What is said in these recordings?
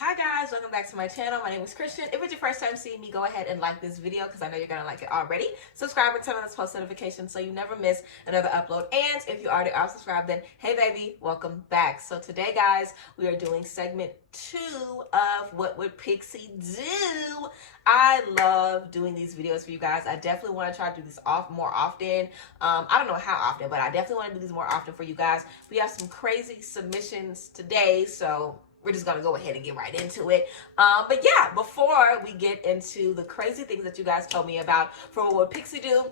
Hi guys, welcome back to my channel. My name is Christian. If it's your first time seeing me, go ahead and like this video because I know you're going to like it already. Subscribe and turn on those post notifications so you never miss another upload. And if you already are subscribed, then hey baby, welcome back. So today guys, we are doing segment 2 of What Would Pixie Do? I love doing these videos for you guys. I definitely want to try to do this more often. I don't know how often, but I definitely want to do these more often for you guys. We have some crazy submissions today, so we're just gonna go ahead and get right into it. But yeah, before we get into the crazy things that you guys told me about for What Would Pixie Do,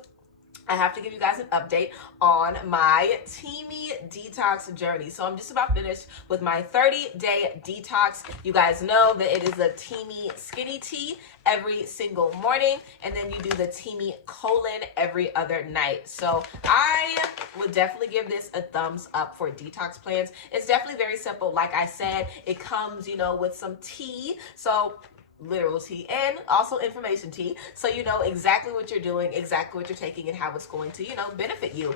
I have to give you guys an update on my Teami detox journey. So I'm just about finished with my 30-day detox. You guys know that it is the Teami skinny tea every single morning, and then you do the Teami colon every other night. So I would definitely give this a thumbs up for detox plans. It's definitely very simple. Like I said, it comes, with some tea. So literal tea and also information tea, so you know exactly what you're doing, exactly what you're taking, and how it's going to benefit you.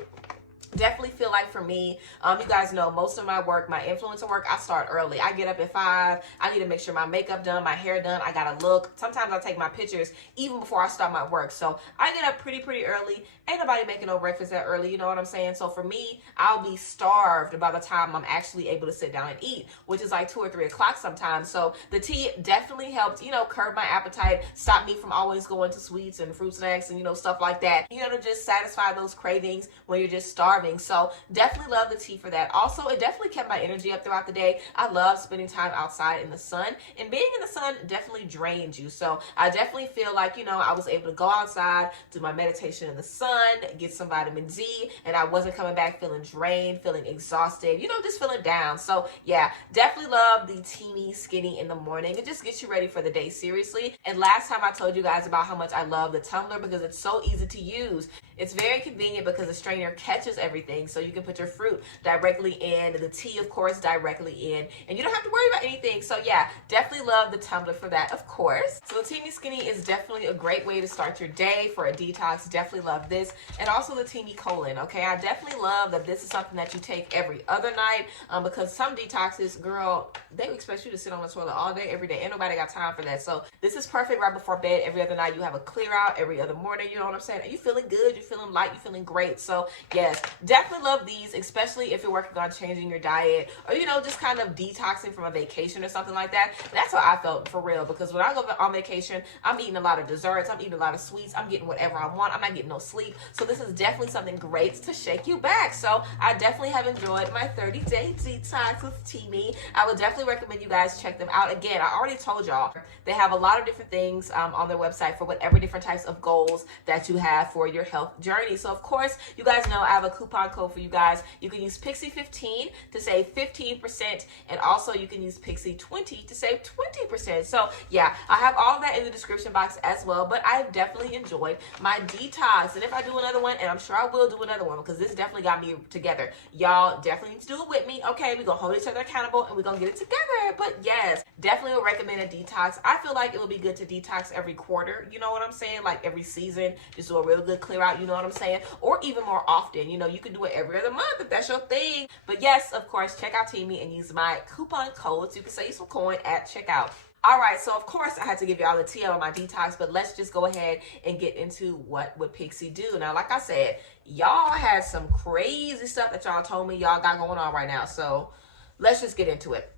Definitely feel like for me, you guys know most of my work, my influencer work, I start early. I get up at 5. I need to make sure my makeup done, my hair done. I gotta look. Sometimes I'll take my pictures even before I start my work. So I get up pretty early. Ain't nobody making no breakfast that early, you know what I'm saying? So for me, I'll be starved by the time I'm actually able to sit down and eat, which is like 2 or 3 o'clock sometimes. So the tea definitely helped, curb my appetite, stop me from always going to sweets and fruit snacks and, stuff like that. To just satisfy those cravings when you're just starving. So definitely love the tea for that. Also, it definitely kept my energy up throughout the day. I love spending time outside in the sun, and being in the sun definitely drains you. So I definitely feel like, I was able to go outside, do my meditation in the sun, get some vitamin D, and I wasn't coming back feeling drained, feeling exhausted, just feeling down. So yeah, definitely love the Teami skinny in the morning. It just gets you ready for the day, seriously. And last time I told you guys about how much I love the tumbler because it's so easy to use. It's very convenient because the strainer catches everything, so you can put your fruit directly in, the tea, of course, directly in, and you don't have to worry about anything. So yeah, definitely love the tumbler for that, of course. So the Teami Skinny is definitely a great way to start your day for a detox. Definitely love this. And also the Teami Colon, okay? I definitely love that this is something that you take every other night, because some detoxes, girl, they expect you to sit on the toilet all day, every day. Ain't nobody got time for that. So this is perfect right before bed. Every other night, you have a clear out. Every other morning, you know what I'm saying? Are you feeling good? You're feeling light? You're feeling great? So yes, definitely love these, especially if you're working on changing your diet or, just kind of detoxing from a vacation or something like that. That's what I felt for real, because when I go on vacation, I'm eating a lot of desserts. I'm eating a lot of sweets. I'm getting whatever I want. I'm not getting no sleep. So this is definitely something great to shake you back. So I definitely have enjoyed my 30-day detox with Teami. I would definitely recommend you guys check them out. Again, I already told y'all they have a lot of different things on their website for whatever different types of goals that you have for your health journey. So of course, you guys know I have a coupon code for you guys. You can use Pixie15 to save 15%, and also you can use Pixie20 to save 20%. So yeah, I have all of that in the description box as well, but I've definitely enjoyed my detox. And if I do another one, and I'm sure I will do another one because this definitely got me together, y'all definitely need to do it with me. Okay, we're gonna hold each other accountable and we're gonna get it together. But yes, definitely would recommend a detox. I feel like it would be good to detox every quarter, you know what I'm saying? Like every season, just do a real good clear out, you know what I'm saying? Or even more often, you can do it every other month if that's your thing. But yes, of course, check out Teami and use my coupon code so you can save some coin at checkout. All right, so of course I had to give y'all the tea on my detox, but let's just go ahead and get into what would Pixie do. Now, like I said, y'all had some crazy stuff that y'all told me y'all got going on right now, so let's just get into it.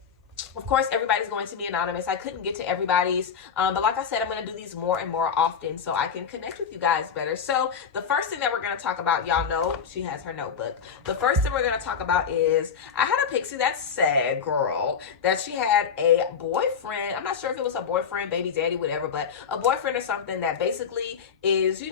Of course, everybody's going to be anonymous. I couldn't get to everybody's, but like I said, I'm going to do these more and more often so I can connect with you guys better. So the first thing that we're going to talk about, y'all know she has her notebook. The first thing we're going to talk about is I had a Pixie, that sad girl, that she had a boyfriend. I'm not sure if it was a boyfriend, baby daddy, whatever, but a boyfriend or something that basically is,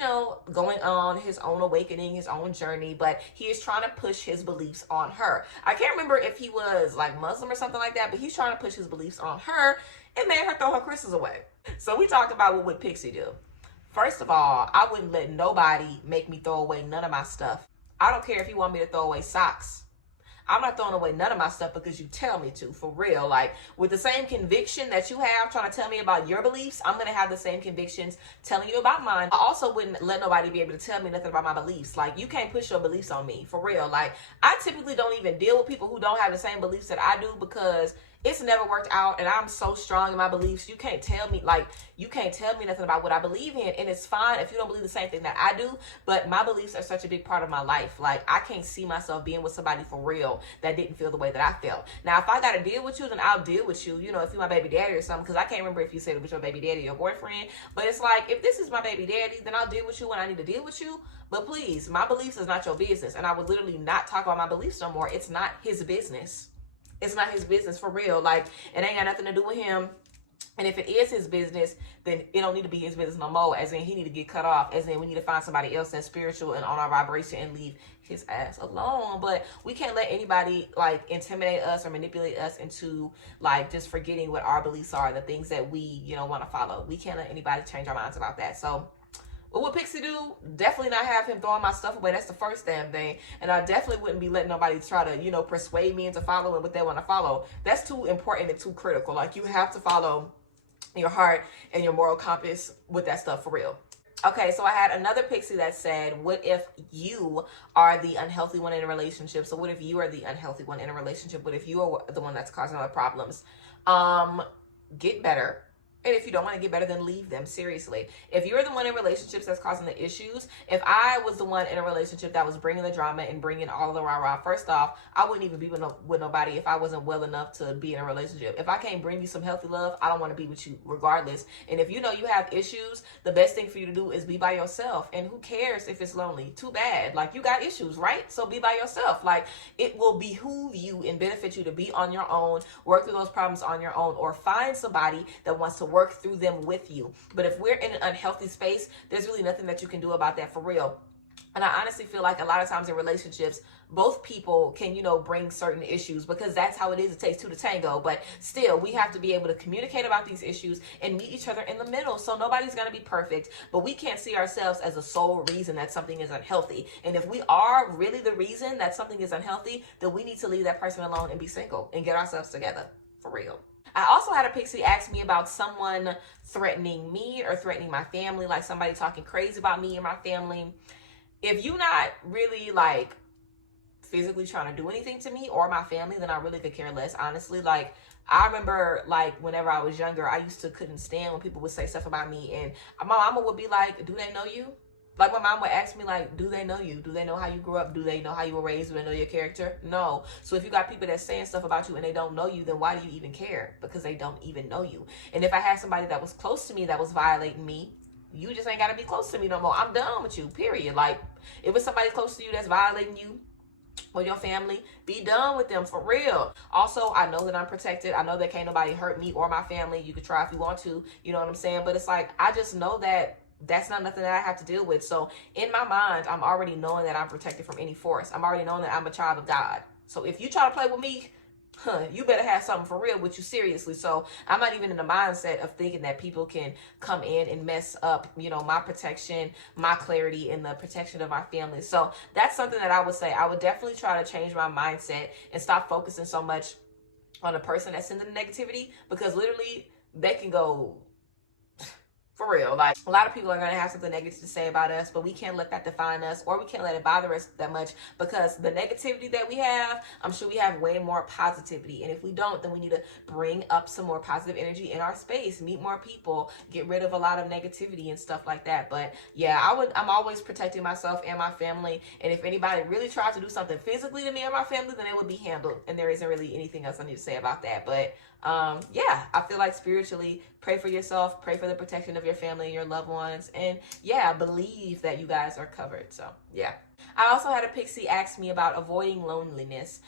going on his own awakening, his own journey, but he is trying to push his beliefs on her. I can't remember if he was like Muslim or something like that, but he's trying to push his beliefs on her and made her throw her crystals away. So we talked about what would Pixie do. First of all, I wouldn't let nobody make me throw away none of my stuff. I don't care if you want me to throw away socks. I'm not throwing away none of my stuff because you tell me to, for real. Like, with the same conviction that you have trying to tell me about your beliefs, I'm going to have the same convictions telling you about mine. I also wouldn't let nobody be able to tell me nothing about my beliefs. Like, you can't push your beliefs on me, for real. Like, I typically don't even deal with people who don't have the same beliefs that I do because it's never worked out, and I'm so strong in my beliefs. You can't tell me, like, you can't tell me nothing about what I believe in, and it's fine if you don't believe the same thing that I do, but my beliefs are such a big part of my life. Like, I can't see myself being with somebody for real that didn't feel the way that I felt. Now, if I gotta deal with you, then I'll deal with you, you know, if you're my baby daddy or something, because I can't remember if you said it was your baby daddy or your boyfriend, but it's like, if this is my baby daddy, then I'll deal with you when I need to deal with you. But please, my beliefs is not your business, and I would literally not talk about my beliefs no more. It's not his business. It's not his business, for real. Like, it ain't got nothing to do with him. And if it is his business, then it don't need to be his business no more. As in, he need to get cut off. As in, we need to find somebody else that's spiritual and on our vibration and leave his ass alone. But we can't let anybody, like, intimidate us or manipulate us into, like, just forgetting what our beliefs are, the things that we, you know, want to follow. We can't let anybody change our minds about that. So what would Pixie do? Definitely not have him throwing my stuff away. That's the first damn thing. And I definitely wouldn't be letting nobody try to, you know, persuade me into following what they want to follow. That's too important and too critical. Like, you have to follow your heart and your moral compass with that stuff, for real. Okay, so I had another Pixie that said, what if you are the unhealthy one in a relationship? So what if you are the unhealthy one in a relationship? What if you are the one that's causing all the problems? Get better. And if you don't want to get better, then leave them. Seriously. If you're the one in relationships that's causing the issues, if I was the one in a relationship that was bringing the drama and bringing all the rah-rah, first off, I wouldn't even be with nobody if I wasn't well enough to be in a relationship. If I can't bring you some healthy love, I don't want to be with you regardless. And if you know you have issues, the best thing for you to do is be by yourself. And who cares if it's lonely? Too bad. Like, you got issues, right? So be by yourself. Like, it will behoove you and benefit you to be on your own, work through those problems on your own, or find somebody that wants to work through them with you. But if we're in an unhealthy space, there's really nothing that you can do about that, for real. And I honestly feel like a lot of times in relationships, both people can, you know, bring certain issues, because that's how it is. It takes two to tango. But still, we have to be able to communicate about these issues and meet each other in the middle. So nobody's going to be perfect, but we can't see ourselves as the sole reason that something is unhealthy. And if we are really the reason that something is unhealthy, then we need to leave that person alone and be single and get ourselves together, for real. I also had a Pixie ask me about someone threatening me or threatening my family, like somebody talking crazy about me and my family. If you're not really, like, physically trying to do anything to me or my family, then I really could care less, honestly. Like, I remember, like, whenever I was younger, I used to couldn't stand when people would say stuff about me, and my mama would be like, do they know you? Like, my mom would ask me, like, do they know you? Do they know how you grew up? Do they know how you were raised? Do they know your character? No. So if you got people that's saying stuff about you and they don't know you, then why do you even care? Because they don't even know you. And if I had somebody that was close to me that was violating me, you just ain't got to be close to me no more. I'm done with you, period. Like, if it's somebody close to you that's violating you or your family, be done with them, for real. Also, I know that I'm protected. I know that can't nobody hurt me or my family. You could try if you want to, you know what I'm saying? But it's like, I just know that that's not nothing that I have to deal with. So in my mind, I'm already knowing that I'm protected from any force. I'm already knowing that I'm a child of God. So if you try to play with me, you better have something for real with you, seriously. So I'm not even in the mindset of thinking that people can come in and mess up, you know, my protection, my clarity, and the protection of my family. So that's something that I would say. I would definitely try to change my mindset and stop focusing so much on the person that's sending the negativity, because literally they can go, for real. Like, a lot of people are going to have something negative to say about us, but we can't let that define us, or we can't let it bother us that much, because the negativity that we have, I'm sure we have way more positivity. And if we don't, then we need to bring up some more positive energy in our space, meet more people, get rid of a lot of negativity and stuff like that. But yeah, I'm always protecting myself and my family. And if anybody really tries to do something physically to me or my family, then it would be handled. And there isn't really anything else I need to say about that. But yeah, I feel like spiritually, pray for yourself, pray for the protection of your family and your loved ones, and yeah, believe that you guys are covered. So yeah. I also had a Pixie ask me about avoiding loneliness.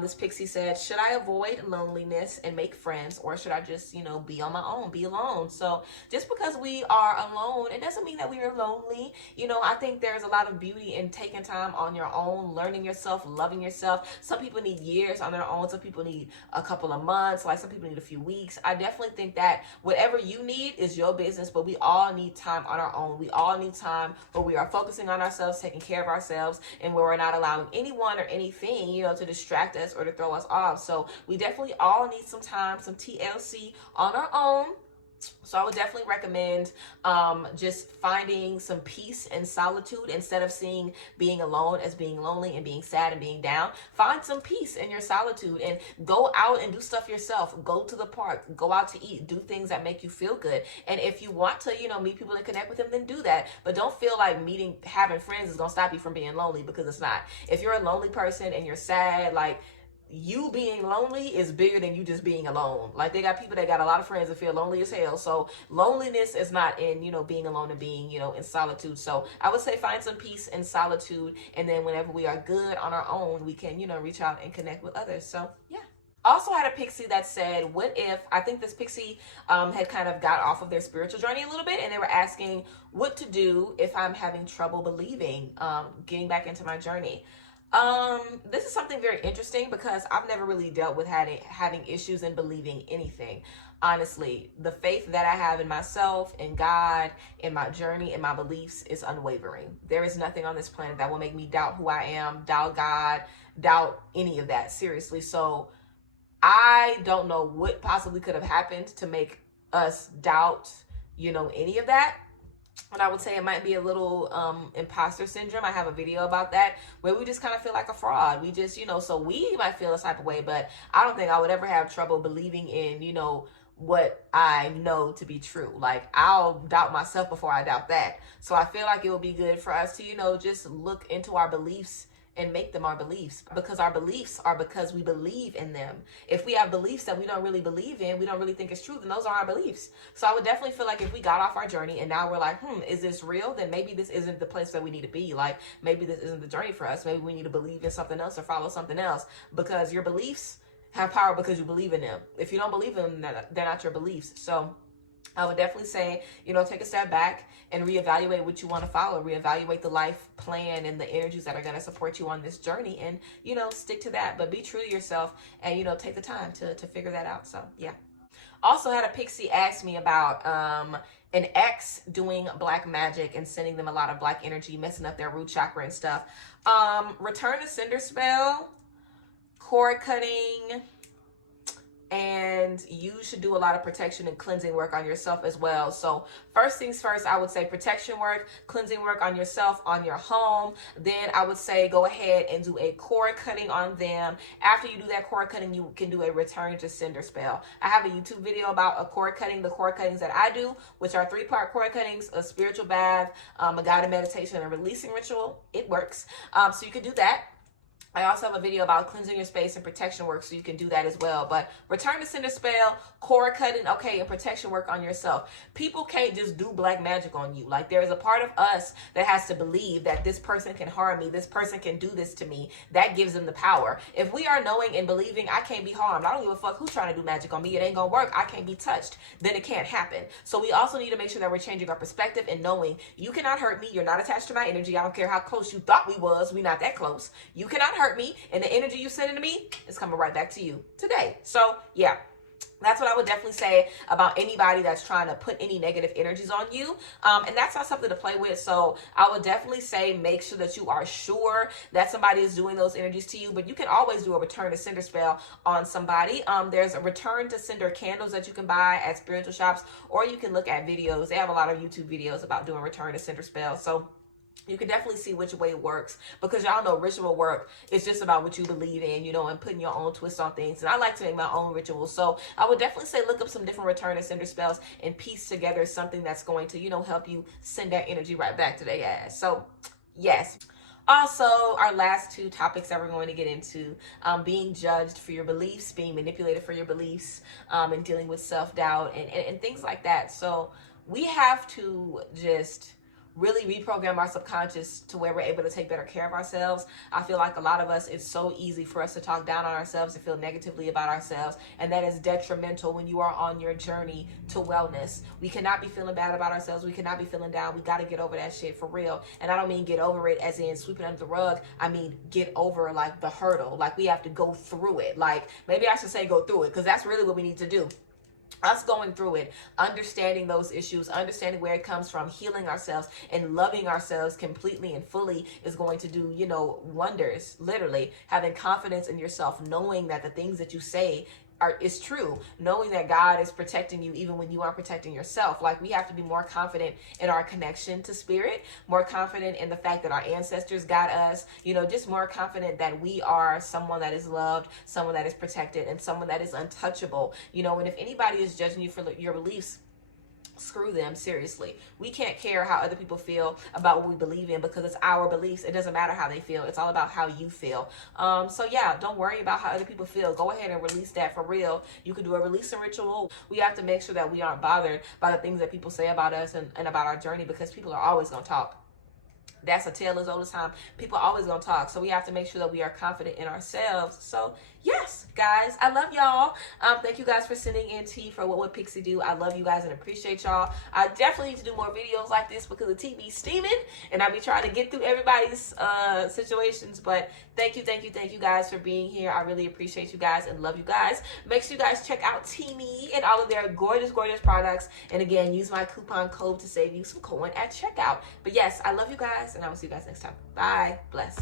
This Pixie said, should I avoid loneliness and make friends, or should I just, you know, be on my own, be alone? So just because we are alone, it doesn't mean that we are lonely. You know, I think there's a lot of beauty in taking time on your own, learning yourself, loving yourself. Some people need years on their own. Some people need a couple of months. Like, some people need a few weeks. I definitely think that whatever you need is your business, but we all need time on our own. We all need time where we are focusing on ourselves, taking care of ourselves, and where we're not allowing anyone or anything, you know, to distract us or to throw us off. So we definitely all need some time, some TLC on our own. So I would definitely recommend just finding some peace and solitude instead of seeing being alone as being lonely and being sad and being down. Find some peace in your solitude and go out and do stuff yourself. Go to the park, go out to eat, do things that make you feel good. And if you want to, meet people and connect with them, then do that. But don't feel like having friends is going to stop you from being lonely, because it's not. If you're a lonely person and you're sad, like, you being lonely is bigger than you just being alone. Like, they got people that got a lot of friends that feel lonely as hell. So loneliness is not in, being alone and being, in solitude. So I would say find some peace in solitude. And then whenever we are good on our own, we can, reach out and connect with others. So yeah. Also had a Pixie that said, what if, I think this Pixie had kind of got off of their spiritual journey a little bit, and they were asking what to do if I'm having trouble believing, getting back into my journey. This is something very interesting because I've never really dealt with having issues in believing anything. Honestly, the faith that I have in myself, in God, in my journey, in my beliefs is unwavering. There is nothing on this planet that will make me doubt who I am, doubt God, doubt any of that, seriously. So I don't know what possibly could have happened to make us doubt, any of that. And I would say it might be a little imposter syndrome. I have a video about that where we just kind of feel like a fraud. We just, so we might feel a type of way, but I don't think I would ever have trouble believing in, what I know to be true. Like, I'll doubt myself before I doubt that. So I feel like it would be good for us to, just look into our beliefs and make them our beliefs, because our beliefs are because we believe in them. If we have beliefs that we don't really believe in, we don't really think it's true, then those are our beliefs. So I would definitely feel like if we got off our journey and now we're like, is this real? Then maybe this isn't the place that we need to be. Like, maybe this isn't the journey for us. Maybe we need to believe in something else or follow something else, because your beliefs have power because you believe in them. If you don't believe in them, they're not your beliefs. So I would definitely say, take a step back and reevaluate what you want to follow, reevaluate the life plan and the energies that are going to support you on this journey, and, stick to that, but be true to yourself and, take the time to figure that out. So yeah. Also had a Pixie ask me about an ex doing black magic and sending them a lot of black energy, messing up their root chakra and stuff. Return to sender spell, cord cutting, and you should do a lot of protection and cleansing work on yourself as well. So first things first, I would say protection work, cleansing work on yourself, on your home. Then I would say go ahead and do a cord cutting on them. After you do that cord cutting, you can do a return to sender spell. I have a YouTube video about a cord cutting, the cord cuttings that I do, which are 3-part cord cuttings, a spiritual bath, a guided meditation, and a releasing ritual. It works. So you can do that. I also have a video about cleansing your space and protection work, so you can do that as well. But return to sender spell, cord cutting, okay, and protection work on yourself. People can't just do black magic on you. Like, there is a part of us that has to believe that this person can harm me, this person can do this to me. That gives them the power. If we are knowing and believing I can't be harmed, I don't give a fuck who's trying to do magic on me, it ain't gonna work, I can't be touched, then it can't happen. So we also need to make sure that we're changing our perspective and knowing you cannot hurt me, you're not attached to my energy, I don't care how close you thought we was, we not that close. You cannot hurt me, and the energy you sending to me is coming right back to you today. So yeah, that's what I would definitely say about anybody that's trying to put any negative energies on you. And that's not something to play with. So I would definitely say make sure that you are sure that somebody is doing those energies to you. But you can always do a return to sender spell on somebody. There's a return to sender candles that you can buy at spiritual shops, or you can look at videos. They have a lot of YouTube videos about doing return to sender spell. So you can definitely see which way it works, because y'all know ritual work is just about what you believe in, and putting your own twist on things. And I like to make my own rituals. So I would definitely say look up some different return to sender spells and piece together something that's going to, help you send that energy right back to their ass. So yes. Also, our last two topics that we're going to get into, being judged for your beliefs, being manipulated for your beliefs, and dealing with self-doubt and things like that. So we have to just really reprogram our subconscious to where we're able to take better care of ourselves. I feel like a lot of us, it's so easy for us to talk down on ourselves and feel negatively about ourselves, and that is detrimental when you are on your journey to wellness. We cannot be feeling bad about ourselves. We cannot be feeling down. We got to get over that shit for real. And I don't mean get over it as in sweeping under the rug. I mean get over like the hurdle. Like, we have to go through it. Like, maybe I should say go through it, because that's really what we need to do. Us going through it, understanding those issues, understanding where it comes from, healing ourselves and loving ourselves completely and fully is going to do, wonders. Literally having confidence in yourself, knowing that the things that you say is true, knowing that God is protecting you even when you aren't protecting yourself. Like, we have to be more confident in our connection to spirit, more confident in the fact that our ancestors got us, you know, just more confident that we are someone that is loved, someone that is protected, and someone that is untouchable, you know. And if anybody is judging you for your beliefs, screw them. Seriously, we can't care how other people feel about what we believe in, because it's our beliefs. It doesn't matter how they feel. It's all about how you feel. So yeah, don't worry about how other people feel. Go ahead and release that for real. You can do a releasing ritual. We have to make sure that we aren't bothered by the things that people say about us and about our journey, because people are always going to talk. That's a tale as old as time. People are always gonna talk, so we have to make sure that we are confident in ourselves. So yes, guys, I love y'all. Thank you guys for sending in tea for What Would Pixie Do. I love you guys and appreciate y'all. I definitely need to do more videos like this because the tea be steaming, and I be trying to get through everybody's situations. But thank you guys for being here. I really appreciate you guys and love you guys. Make sure you guys check out Teami and all of their gorgeous products. And again, use my coupon code to save you some coin at checkout. But yes, I love you guys, and I will see you guys next time. Bye. Bless.